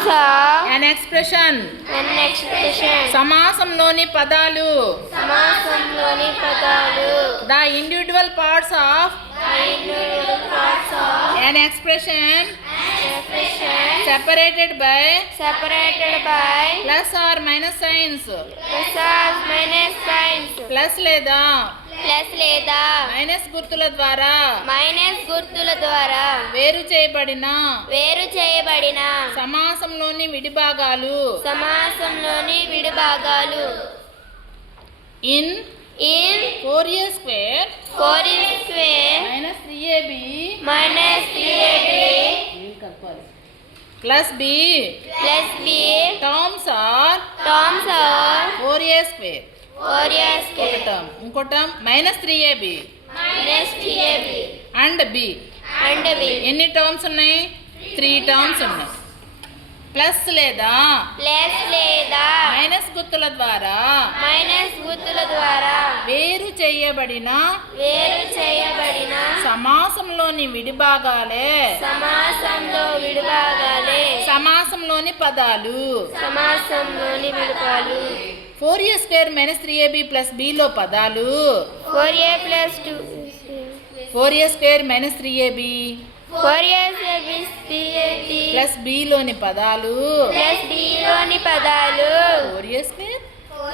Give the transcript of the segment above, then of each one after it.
Terms of an expression. an expression. సమాసంలోని పదాలు. సమాసంలోని పదాలు. The individual parts of individual parts of an expression separated by plus or minus signs. plus or minus signs. Plus లేదా plus లేదా minus గుర్తుల ద్వారా minus గుర్తుల ద్వారా వేరు చేయబడిన సమాసంలోని విడిభాగాలు. సమాసంలోని విడిభాగాలు. In 4a square 4a square minus 3ab minus 3ab plus b plus b terms are terms of 4a square. 4a ఒక square టర్మ్, ఇంకో term minus 3ab minus 3ab and b. and b. ఎన్ని terms ఉన్నాయి? 3 terms ఉన్నాయి. Plus లేదా minus గుర్తుల ద్వారా వేరు చేయబడిన సమాసంలోని విడిభాగాలే సమాసంలోని పదాలు. 4a square minus 3ab plus b లో పదాలు. 4a plus 2 4a square minus 3ab 4a plus b లోని పదాలు. plus b లోని పదాలు. 4a square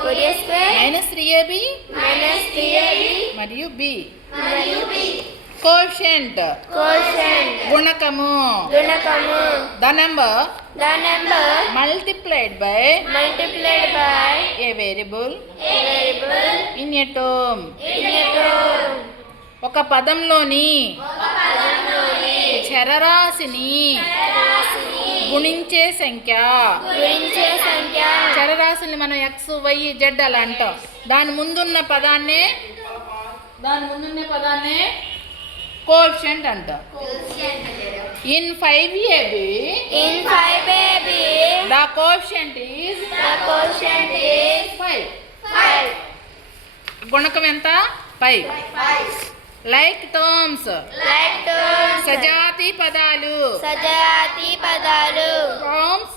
4a square minus 3ab minus 3ab మరియు b. మరియు b. Coefficient quotient గుణకము. గుణకము. The number the number multiplied by multiplied by a variable a variable in a term. in a term. ఒక పదంలోని చరరాశిని గుణించే సంఖ్య. గుణించే సంఖ్య. చరరాశిని మనం X why Z అలా అంటాం. దాని ముందున్న పదాన్నే కోఎఫిషియంట్ అంటాం. In 5ab in 5ab the coefficient is the quotient is 5. 5. గుణకం ఎంత? 5. లైక్ టర్మ్స్ like terms సజాతి పదాలు. సజాతి పదాలు. forms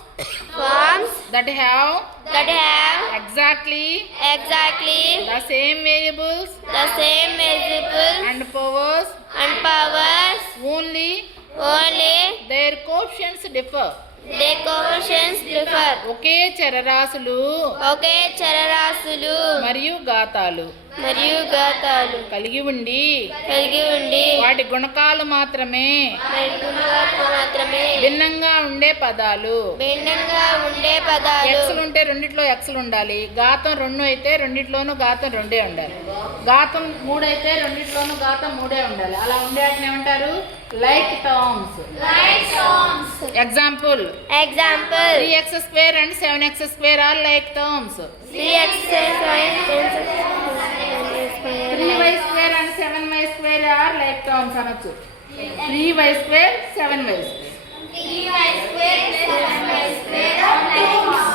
forms that have that have exactly exactly the same variables the same variable and powers, and powers. only Only their coefficients differ. their quotients differ. ఒకే చరరాశులు ఒకే చరరాశులు మరియు ఘాతాలు కలిగి ఉండి వాటి గుణకాలు మాత్రమే మాత్రమే భిన్నంగా ఉండే పదాలు. భిన్నంగా ఉండే పదాలు. ఎక్స్లు ఉంటే రెండిట్లో ఎక్స్లు ఉండాలి. ఘాతం 2 అయితే రెండిట్లోనూ ఘాతం 2 ఉండాలి. ఘాతం 3 అయితే రెండిట్లోనూ ఘాతం 3 ఉండాలి. అలా ఉండే వాటిని ఏమంటారు? Like terms. Example 3x square and 7x square are like terms. 3x square 3y square and 7y square are like terms అనొచ్చు. 3y square 7y square. 3y square 7y square are like terms.